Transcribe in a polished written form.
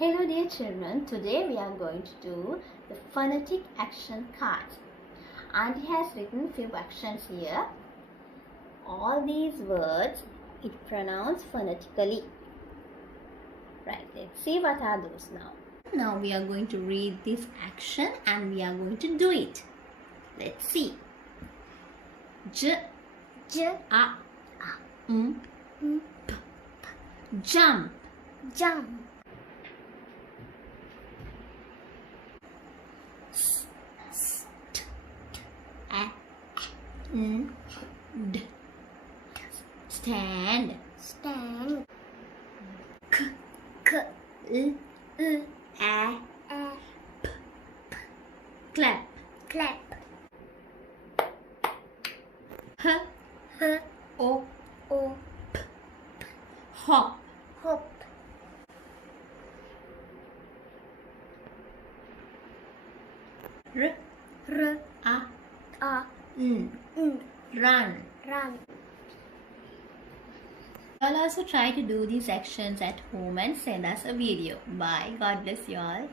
Hello dear children, today we are going to do the phonetic action card. Auntie has written few actions here. All these words it pronounced phonetically. Right, let's see what are those now. Now we are going to read this action and we are going to do it. Let's see. J, J, A, P, jump, jump, D, stand, stand, K, k, A, a, clap, clap, H, h, O, o, hop, hop, R, r, A, a, N, run. run. Y'all also try to do these actions at home and send us a video. Bye. God bless you all.